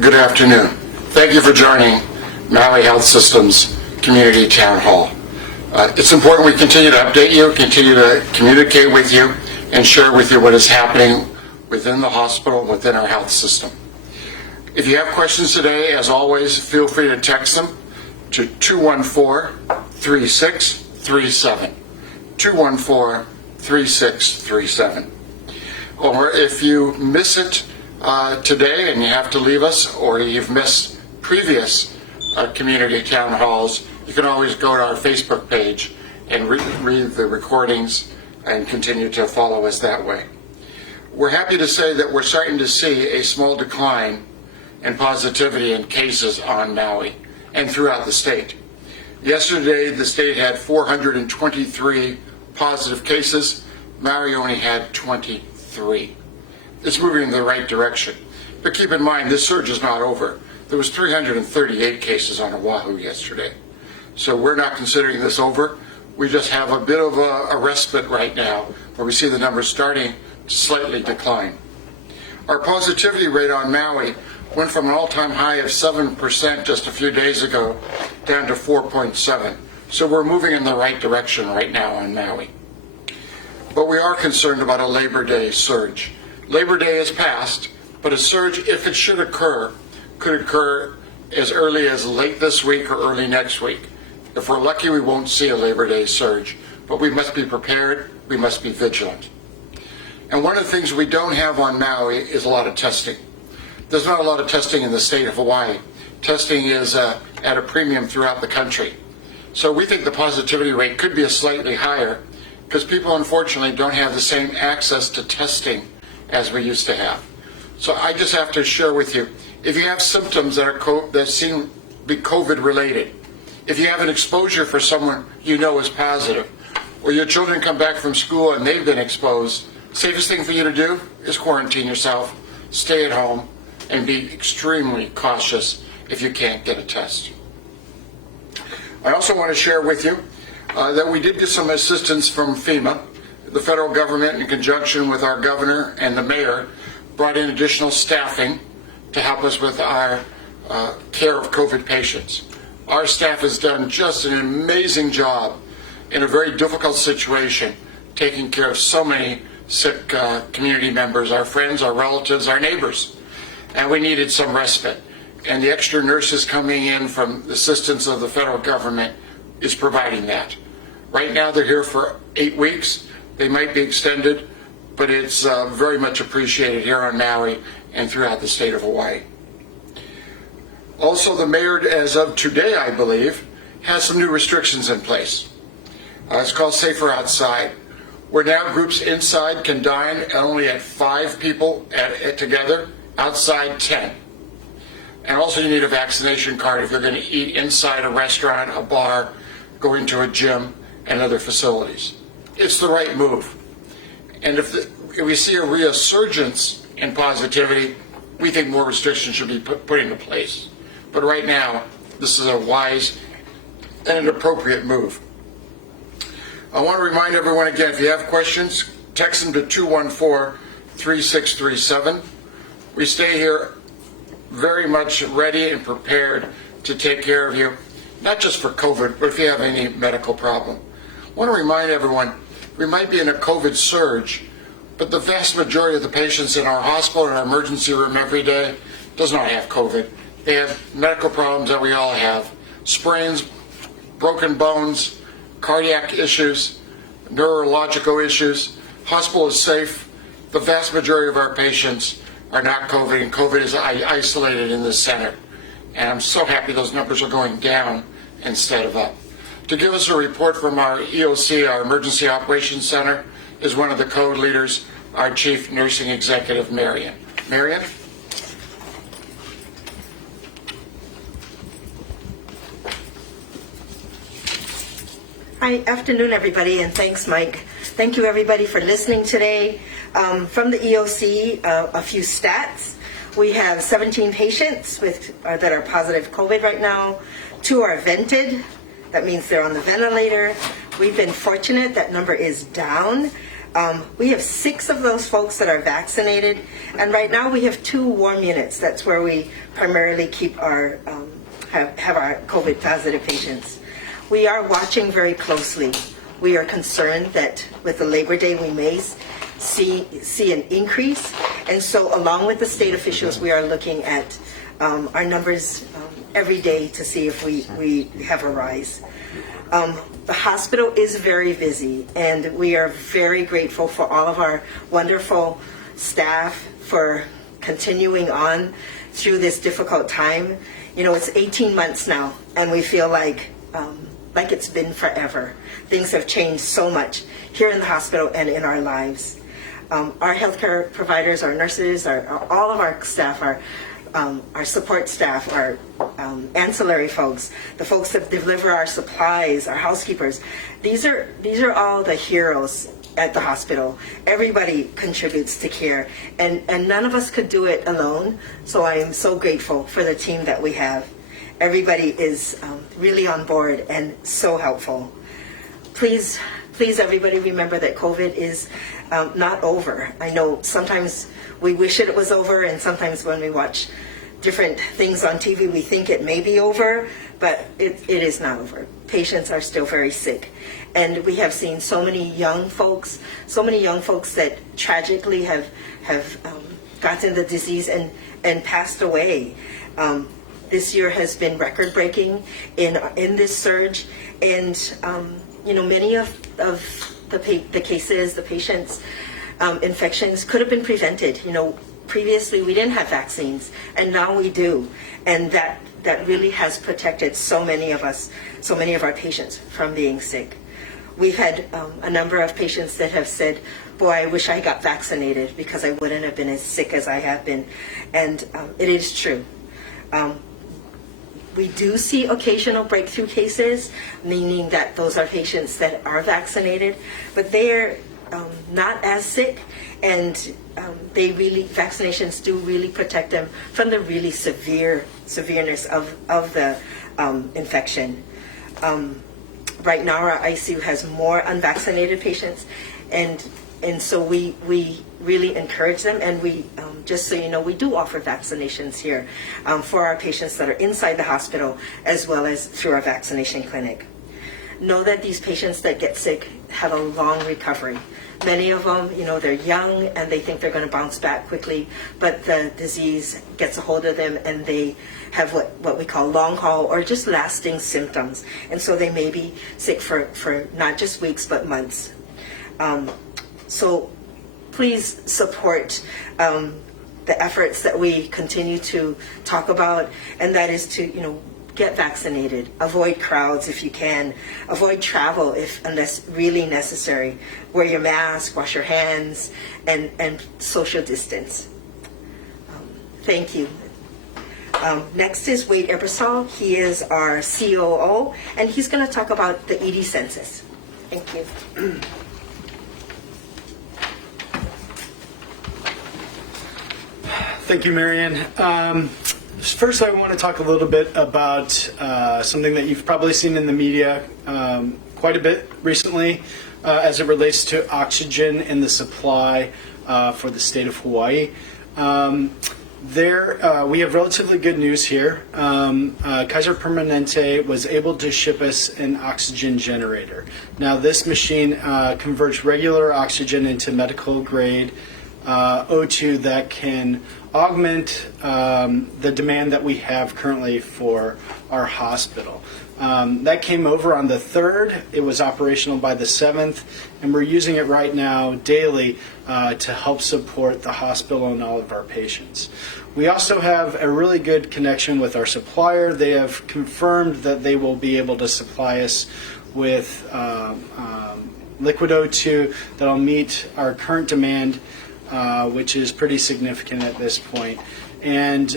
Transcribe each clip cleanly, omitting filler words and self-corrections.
Good afternoon. Thank you for joining Maui Health System's Community Town Hall. It's important we continue to update you, continue to communicate with you, and share with you what is happening within the hospital, within our health system. If you have questions today, as always, feel free to text them to 214-3637. 214-3637. Or if you miss it today and you have to leave us, or you've missed previous community town halls, you can always go to our Facebook page and read the recordings and continue to follow us that way. We're happy to say that we're starting to see a small decline in positivity in cases on Maui and throughout the state. Yesterday, the state had 423 positive cases. Maui only had 23. It's moving in the right direction. But keep in mind, this surge is not over. There was 338 cases on Oahu yesterday. So we're not considering this over. We just have a bit of a respite right now where we see the numbers starting to slightly decline. Our positivity rate on Maui went from an all-time high of 7% just a few days ago down to 4.7. So we're moving in the right direction right now on Maui. But we are concerned about a Labor Day surge. Labor Day has passed, but a surge, if it should occur, could occur as early as late this week or early next week. If we're lucky, we won't see a Labor Day surge, but we must be prepared, we must be vigilant. And one of the things we don't have on Maui is a lot of testing. There's not a lot of testing in the state of Hawaii. Testing is at a premium throughout the country. So we think the positivity rate could be slightly higher because people unfortunately don't have the same access to testing as we used to have. So I just have to share with you, if you have symptoms that seem to be COVID related, if you have an exposure for someone you know is positive, or your children come back from school and they've been exposed, safest thing for you to do is quarantine yourself, stay at home, and be extremely cautious if you can't get a test. I also want to share with you that we did get some assistance from FEMA. The federal government, in conjunction with our governor and the mayor, brought in additional staffing to help us with our care of COVID patients. Our staff has done just an amazing job in a very difficult situation, taking care of so many sick community members, our friends, our relatives, our neighbors. And we needed some respite. And the extra nurses coming in from the assistance of the federal government is providing that. Right now they're here for 8 weeks. They might be extended, but it's very much appreciated here on Maui and throughout the state of Hawaii. Also, the mayor, as of today, I believe, has some new restrictions in place. It's called Safer Outside, where now groups inside can dine only at 5 people together, outside 10. And also you need a vaccination card if you're going to eat inside a restaurant, a bar, go into a gym, and other facilities. It's the right move. And if we see a resurgence in positivity, we think more restrictions should be put into place. But right now, this is a wise and an appropriate move. I want to remind everyone again, if you have questions, text them to 214-3637. We stay here very much ready and prepared to take care of you, not just for COVID, but if you have any medical problem. I want to remind everyone, we might be in a COVID surge, but the vast majority of the patients in our hospital and our emergency room every day does not have COVID. They have medical problems that we all have. Sprains, broken bones, cardiac issues, neurological issues. Hospital is safe. The vast majority of our patients are not COVID, and COVID is isolated in the center. And I'm so happy those numbers are going down instead of up. To give us a report from our EOC, our Emergency Operations Center, is one of the code leaders, our Chief Nursing Executive, Marion. Marion? Hi, afternoon everybody, and thanks Mike. Thank you everybody for listening today. From the EOC, a few stats. We have 17 patients that are positive COVID right now. 2 are vented. That means they're on the ventilator. We've been fortunate that number is down. We have 6 of those folks that are vaccinated, and right now we have 2 warm units. That's where we primarily keep our have our COVID positive patients. We are watching very closely. We are concerned that with the Labor Day we may see an increase, and so along with the state officials we are looking at our numbers every day to see if we have a rise. The hospital is very busy, and we are very grateful for all of our wonderful staff for continuing on through this difficult time. You know, it's 18 months now, and we feel like it's been forever. Things have changed so much here in the hospital and in our lives. Our healthcare providers, our nurses, all of our staff, our support staff, our ancillary folks, the folks that deliver our supplies, our housekeepers. These are all the heroes at the hospital. Everybody contributes to care, and none of us could do it alone. So I am so grateful for the team that we have. Everybody is really on board and so helpful. Please, everybody remember that COVID is not over. I know sometimes we wish it was over, and sometimes when we watch different things on TV, we think it may be over, but it is not over. Patients are still very sick. And we have seen so many young folks that tragically have gotten the disease and passed away. This year has been record-breaking in this surge, and many of the cases, the patients' infections could have been prevented. Previously we didn't have vaccines, and now we do, and that really has protected so many of our patients from being sick. We've had a number of patients that have said, boy, I wish I got vaccinated because I wouldn't have been as sick as I have been, and it is true. We do see occasional breakthrough cases, meaning that those are patients that are vaccinated, but they are not as sick, and vaccinations do really protect them from the really severeness of the infection. Right now our ICU has more unvaccinated patients, and so we really encourage them, and we just so you know, we do offer vaccinations here for our patients that are inside the hospital as well as through our vaccination clinic. Know that these patients that get sick have a long recovery. Many of them, they're young and they think they're going to bounce back quickly, but the disease gets a hold of them and they have what we call long haul or just lasting symptoms. And so they may be sick for not just weeks, but months. So please support the efforts that we continue to talk about, and that is to, get vaccinated, avoid crowds if you can, avoid travel unless really necessary, wear your mask, wash your hands, and social distance. Thank you. Next is Wade Ebersol. He is our COO, and he's going to talk about the ED census. Thank you. Thank you, Marian. First, I want to talk a little bit about something that you've probably seen in the media quite a bit recently as it relates to oxygen and the supply for the state of Hawaii. We have relatively good news here. Kaiser Permanente was able to ship us an oxygen generator. Now, this machine converts regular oxygen into medical grade O2 that can augment the demand that we have currently for our hospital. That came over on the 3rd. It was operational by the 7th, and we're using it right now daily to help support the hospital and all of our patients. We also have a really good connection with our supplier. They have confirmed that they will be able to supply us with liquid O2 that'll meet our current demand, which is pretty significant at this point. And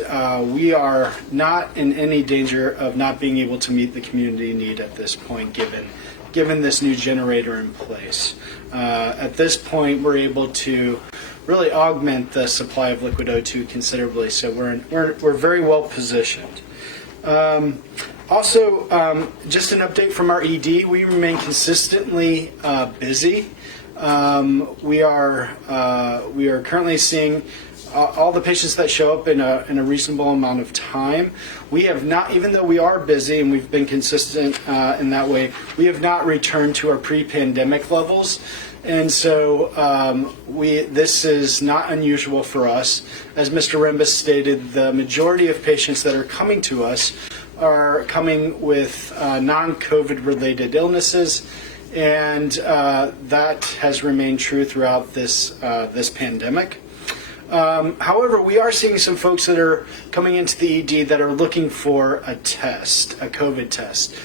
we are not in any danger of not being able to meet the community need at this point, given this new generator in place. At this point, we're able to really augment the supply of liquid O2 considerably, so we're very well positioned. Also, just an update from our ED, we remain consistently busy. We are currently seeing all the patients that show up in a reasonable amount of time. We have not, even though we are busy and we've been consistent in that way, we have not returned to our pre-pandemic levels. And so this is not unusual for us. As Mr. Rembus stated, the majority of patients that are coming to us are coming with non-COVID related illnesses, and that has remained true throughout this pandemic. However, we are seeing some folks that are coming into the ED that are looking for a test, a COVID test.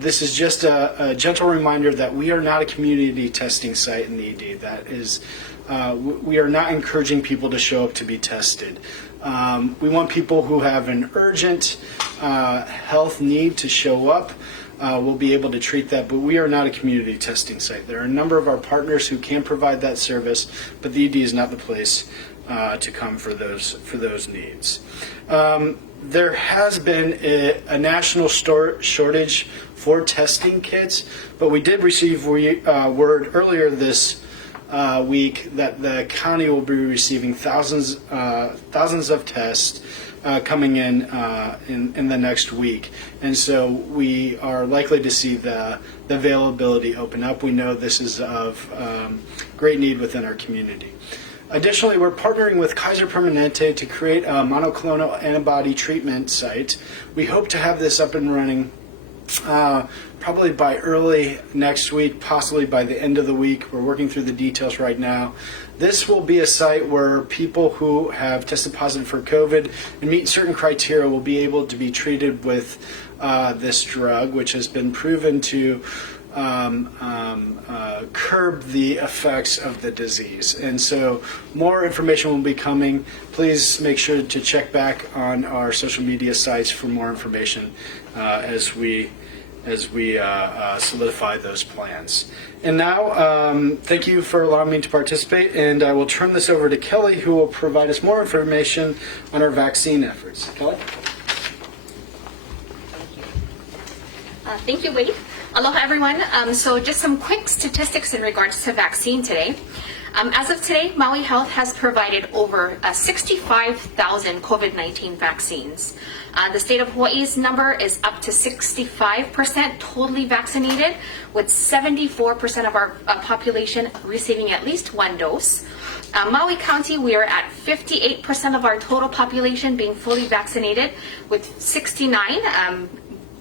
This is just a gentle reminder that we are not a community testing site in the ED. That is, we are not encouraging people to show up to be tested. We want people who have an urgent health need to show up. We'll be able to treat that, but we are not a community testing site. There are a number of our partners who can provide that service, but the ED is not the place to come for those needs. There has been a national shortage for testing kits, but we did receive word earlier this week that the county will be receiving thousands of tests coming in the next week, and so we are likely to see the availability open up. We know this is of great need within our community. Additionally, we're partnering with Kaiser Permanente to create a monoclonal antibody treatment site. We hope to have this up and running probably by early next week, possibly by the end of the week. We're working through the details right now. This will be a site where people who have tested positive for COVID and meet certain criteria will be able to be treated with this drug, which has been proven to curb the effects of the disease. And so more information will be coming. Please make sure to check back on our social media sites for more information as we solidify those plans. And now, thank you for allowing me to participate, and I will turn this over to Kelly, who will provide us more information on our vaccine efforts. Kelly? Thank you, Wade. Aloha, everyone. So just some quick statistics in regards to vaccine today. As of today, Maui Health has provided over 65,000 COVID-19 vaccines. The state of Hawaii's number is up to 65% totally vaccinated, with 74% of our population receiving at least one dose. Maui County, we are at 58% of our total population being fully vaccinated, with 69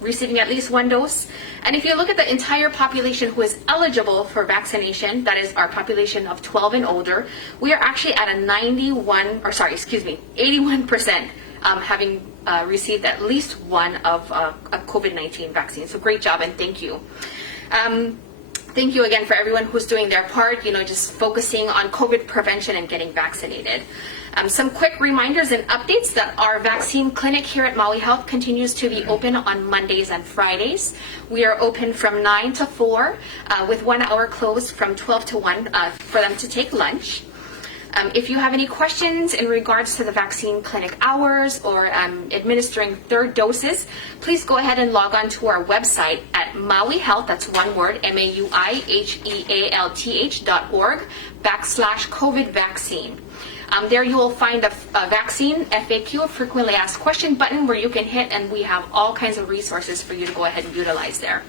receiving at least one dose. And if you look at the entire population who is eligible for vaccination, that is our population of 12 and older, we are actually at a 81% having received at least one of a COVID-19 vaccine. So great job, and thank you. Thank you again for everyone who's doing their part, just focusing on COVID prevention and getting vaccinated. Some quick reminders and updates that our vaccine clinic here at Maui Health continues to be open on Mondays and Fridays. We are open from 9 to 4 with 1 hour closed from 12 to 1 for them to take lunch. If you have any questions in regards to the vaccine clinic hours or administering third doses, please go ahead and log on to our website at Maui Health, that's one word, MAUIHEALTH.org/COVID vaccine. There you will find a vaccine FAQ, a frequently asked question button, where you can hit, and we have all kinds of resources for you to go ahead and utilize there.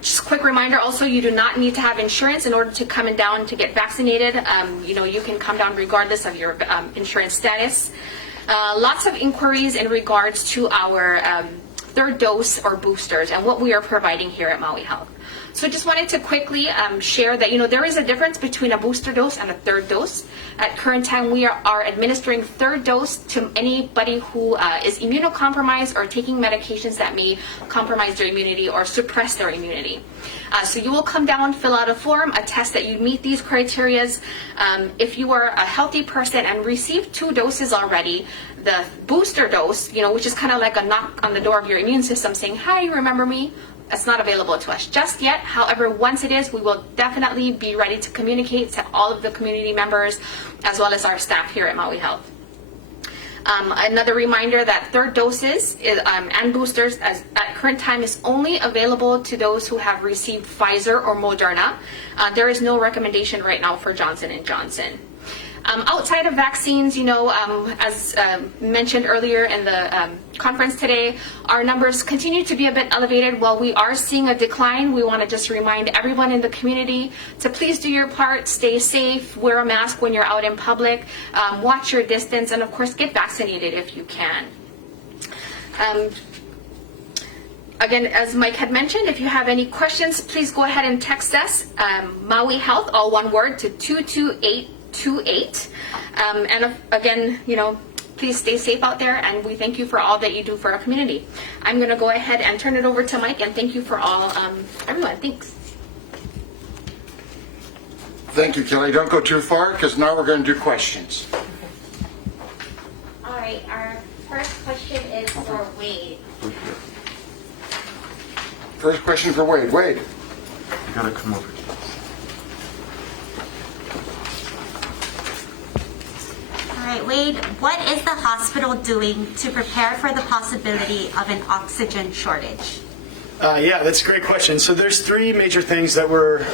Just a quick reminder also, you do not need to have insurance in order to come and down to get vaccinated. You can come down regardless of your insurance status. Lots of inquiries in regards to our third dose or boosters and what we are providing here at Maui Health. So just wanted to quickly share that, there is a difference between a booster dose and a third dose. At current time, we are administering third dose to anybody who is immunocompromised or taking medications that may compromise their immunity or suppress their immunity. So you will come down, fill out a form, attest that you meet these criteria. If you are a healthy person and received 2 doses already, the booster dose, which is kind of like a knock on the door of your immune system saying, hi, remember me? It's not available to us just yet. However, once it is, we will definitely be ready to communicate to all of the community members as well as our staff here at Maui Health. Another reminder that third doses and boosters at current time is only available to those who have received Pfizer or Moderna. There is no recommendation right now for Johnson & Johnson. Outside of vaccines, as mentioned earlier in the conference today, our numbers continue to be a bit elevated. While we are seeing a decline, we want to just remind everyone in the community to please do your part, stay safe, wear a mask when you're out in public, watch your distance, and of course get vaccinated if you can. Again, as Mike had mentioned, if you have any questions, please go ahead and text us, Maui Health, all one word, to 22828. And again, please stay safe out there, and we thank you for all that you do for our community. I'm going to go ahead and turn it over to Mike, and thank you for all, everyone. Thanks. Thank you, Kelly. Don't go too far, because now we're going to do questions. All right, our first question is for Wade. First question for Wade. Wade. You gotta come over. All right, Wade, what is the hospital doing to prepare for the possibility of an oxygen shortage? Yeah, that's a great question. So there's three major things that we're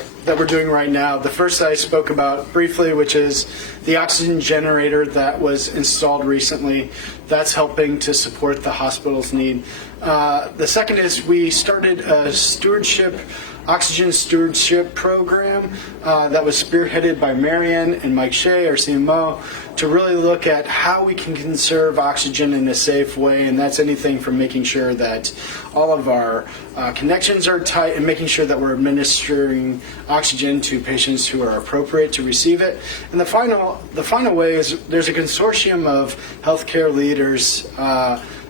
doing right now. The first I spoke about briefly, which is the oxygen generator that was installed recently. That's helping to support the hospital's need. The second is we started a oxygen stewardship program that was spearheaded by Marion and Mike Shea, our CMO, to really look at how we can conserve oxygen in a safe way, and that's anything from making sure that all of our connections are tight and making sure that we're administering oxygen to patients who are appropriate to receive it. And the final way is there's a consortium of healthcare leaders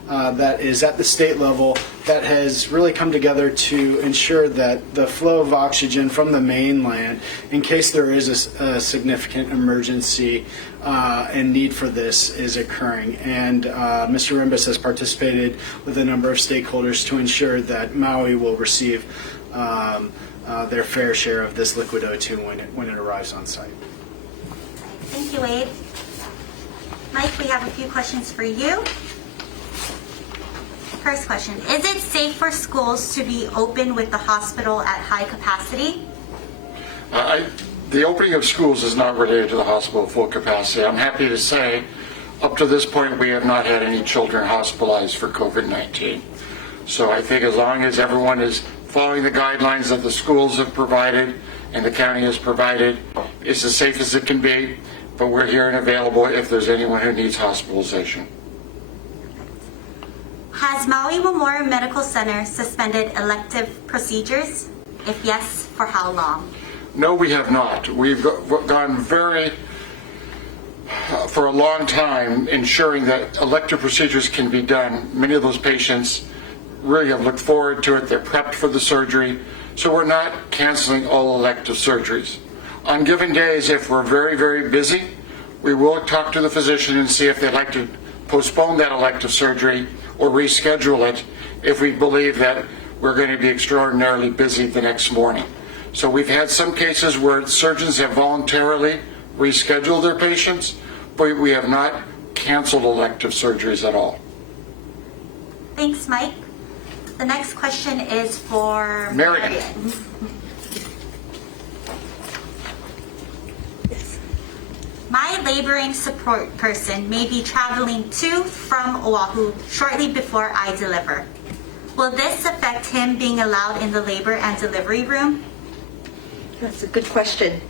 that is at the state level that has really come together to ensure that the flow of oxygen from the mainland, in case there is a significant emergency and need for this, is occurring. And Mr. Rimbus has participated with a number of stakeholders to ensure that Maui will receive their fair share of this liquid O2 when it arrives on site. Thank you, Wade. Mike, we have a few questions for you. First question, is it safe for schools to be open with the hospital at high capacity? The opening of schools is not related to the hospital at full capacity. I'm happy to say, up to this point, we have not had any children hospitalized for COVID-19. So I think as long as everyone is following the guidelines that the schools have provided and the county has provided, it's as safe as it can be, but we're here and available if there's anyone who needs hospitalization. Has Maui Memorial Medical Center suspended elective procedures? If yes, for how long? No, we have not. We've gone for a long time, ensuring that elective procedures can be done. Many of those patients really have looked forward to it. They're prepped for the surgery. So we're not canceling all elective surgeries. On given days, if we're very, very busy, we will talk to the physician and see if they'd like to postpone that elective surgery or reschedule it if we believe that we're going to be extraordinarily busy the next morning. So we've had some cases where surgeons have voluntarily rescheduled their patients, but we have not canceled elective surgeries at all. Thanks, Mike. The next question is for Marion. My laboring support person may be traveling to from Oahu shortly before I deliver. Will this affect him being allowed in the labor and delivery room? That's a good question.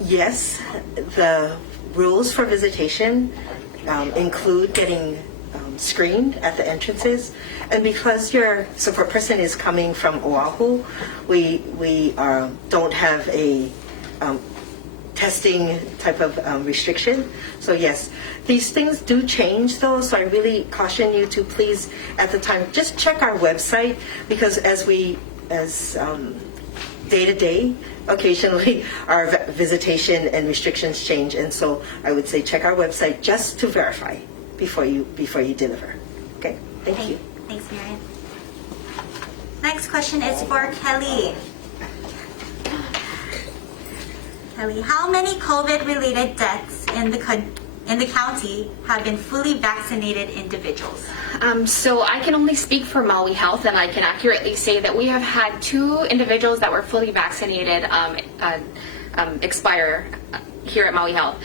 Yes, the rules for visitation include getting screened at the entrances, and because your support person is coming from Oahu, we don't have a testing type of restriction. So yes, these things do change though, so I really caution you to please, at the time, just check our website, because as day to day, occasionally our visitation and restrictions change, and so I would say check our website just to verify before you deliver. Okay, thank you. Thanks, Marion. Next question is for Kelly. Kelly, how many COVID-related deaths in in the county have been fully vaccinated individuals? So I can only speak for Maui Health, and I can accurately say that we have had 2 individuals that were fully vaccinated expire here at Maui Health.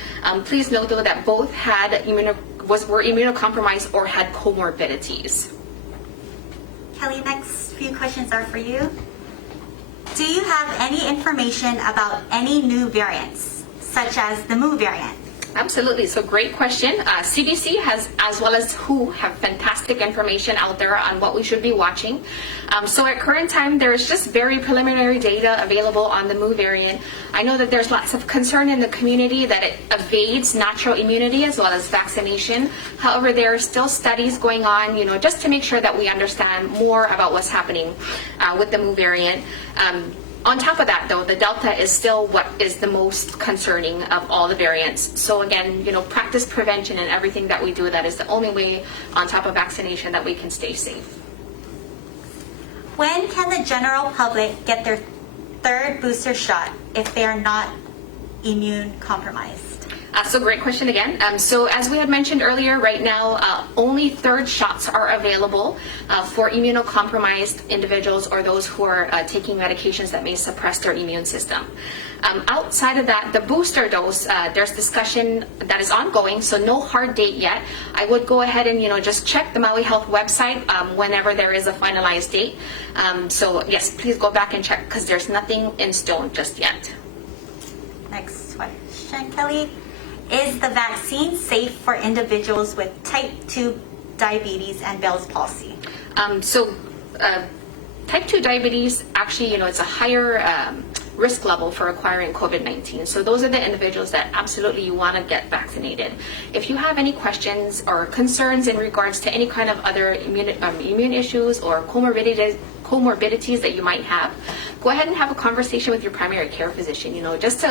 Please note though that both had were immunocompromised or had comorbidities. Kelly, next few questions are for you. Do you have any information about any new variants, such as the Mu variant? Absolutely. So great question. CDC has, as well as WHO, have fantastic information out there on what we should be watching. So at current time, there's just very preliminary data available on the Mu variant. I know that there's lots of concern in the community that it evades natural immunity as well as vaccination. However, there are still studies going on, just to make sure that we understand more about what's happening with the Mu variant. On top of that, though, the Delta is still what is the most concerning of all the variants. So again, practice prevention and everything that we do. That is the only way, on top of vaccination, that we can stay safe. When can the general public get their 3rd booster shot if they are not immune compromised? So great question again. So as we had mentioned earlier, right now, only 3rd shots are available for immunocompromised individuals or those who are taking medications that may suppress their immune system. Outside of that, the booster dose, there's discussion that is ongoing, so no hard date yet. I would go ahead and, just check the Maui Health website whenever there is a finalized date. So yes, please go back and check because there's nothing in stone just yet. Next question, Kelly. Is the vaccine safe for individuals with type 2 diabetes and Bell's palsy? Type 2 diabetes, actually, it's a higher risk level for acquiring COVID-19. So those are the individuals that absolutely you want to get vaccinated. If you have any questions or concerns in regards to any kind of other immune issues or comorbidities that you might have, go ahead and have a conversation with your primary care physician, just to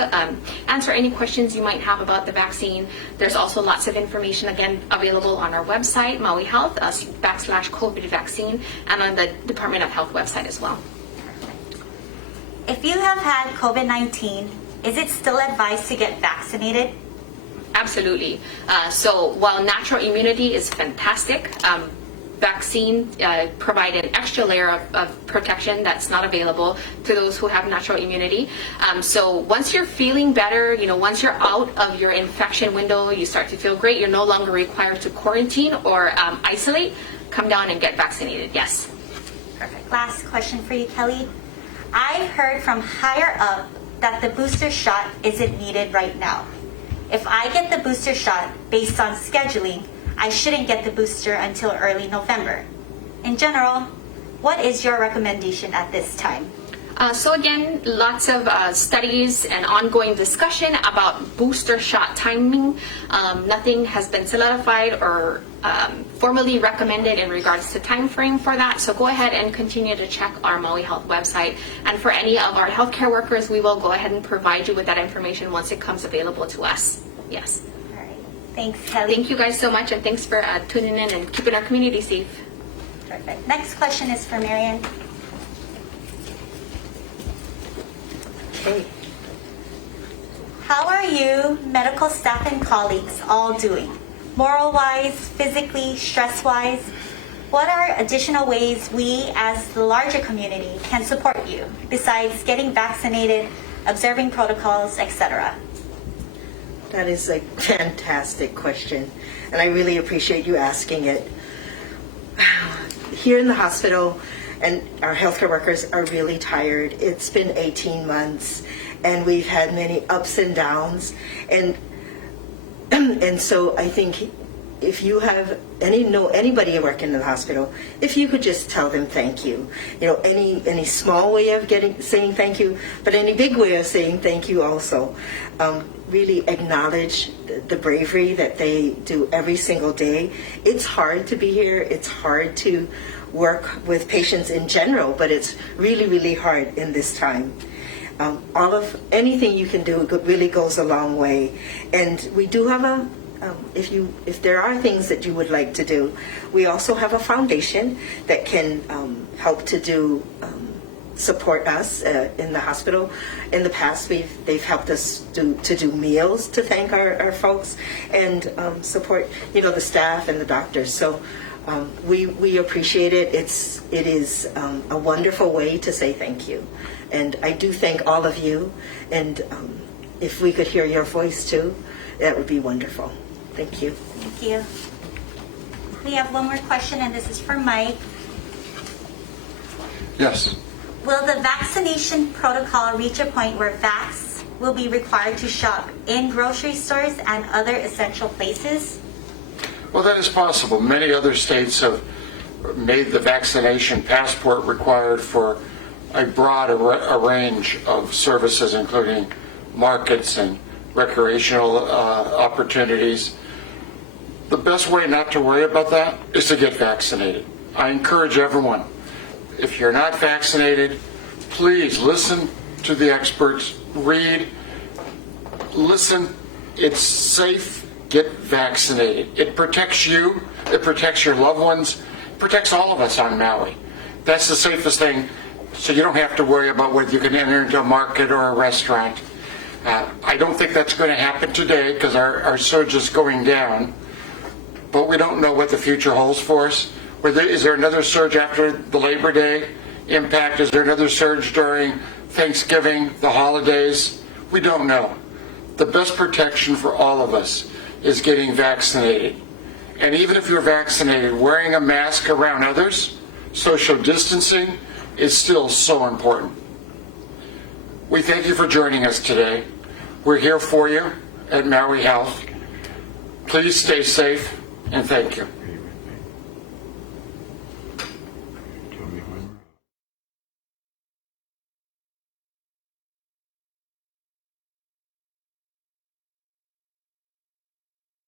answer any questions you might have about the vaccine. There's also lots of information, again, available on our website, Maui Health, /COVID vaccine, and on the Department of Health website as well. If you have had COVID-19, is it still advised to get vaccinated? Absolutely. So while natural immunity is fantastic, vaccine provide an extra layer of protection that's not available to those who have natural immunity. So once you're feeling better, once you're out of your infection window, you start to feel great, you're no longer required to quarantine or isolate, come down and get vaccinated, yes. Perfect. Last question for you, Kelly. I've heard from higher up that the booster shot isn't needed right now. If I get the booster shot based on scheduling, I shouldn't get the booster until early November. In general, what is your recommendation at this time? So again, lots of studies and ongoing discussion about booster shot timing. Nothing has been solidified or formally recommended in regards to time frame for that. So go ahead and continue to check our Maui Health website. And for any of our healthcare workers, we will go ahead and provide you with that information once it comes available to us. Yes. All right. Thanks, Kelly. Thank you guys so much, and thanks for tuning in and keeping our community safe. Perfect. Next question is for Marian. Okay. How are you, medical staff and colleagues, all doing? Moral-wise, physically, stress-wise? What are additional ways we, as the larger community, can support you, besides getting vaccinated, observing protocols, etc.? That is a fantastic question, and I really appreciate you asking it. Here in the hospital, and our healthcare workers are really tired. It's been 18 months, and we've had many ups and downs, and so I think if you have anybody working in the hospital, if you could just tell them thank you. Any small way of saying thank you, but any big way of saying thank you also. Really acknowledge the bravery that they do every single day. It's hard to be here. It's hard to work with patients in general, but it's really, really hard in this time. Anything you can do really goes a long way. And we do have if there are things that you would like to do, we also have a foundation that can help to do support us in the hospital. In the past, they've helped us to do meals to thank our folks and support, the staff and the doctors. So we appreciate it. It is a wonderful way to say thank you. And I do thank all of you. And if we could hear your voice too, that would be wonderful. Thank you. Thank you. We have one more question, and this is for Mike. Yes. Will the vaccination protocol reach a point where vax will be required to shop in grocery stores and other essential places? Well, that is possible. Many other states have made the vaccination passport required for a broad a range of services, including markets and recreational opportunities. The best way not to worry about that is to get vaccinated. I encourage everyone, if you're not vaccinated, please listen to the experts, read, listen. It's safe. Get vaccinated. It protects you. It protects your loved ones. It protects all of us on Maui. That's the safest thing, so you don't have to worry about whether you can enter into a market or a restaurant. I don't think that's going to happen today because our surge is going down, but we don't know what the future holds for us. Is there another surge after the Labor Day impact? Is there another surge during Thanksgiving, the holidays? We don't know. The best protection for all of us is getting vaccinated. And even if you're vaccinated, wearing a mask around others, social distancing, is still so important. We thank you for joining us today. We're here for you at Maui Health. Please stay safe, and thank you.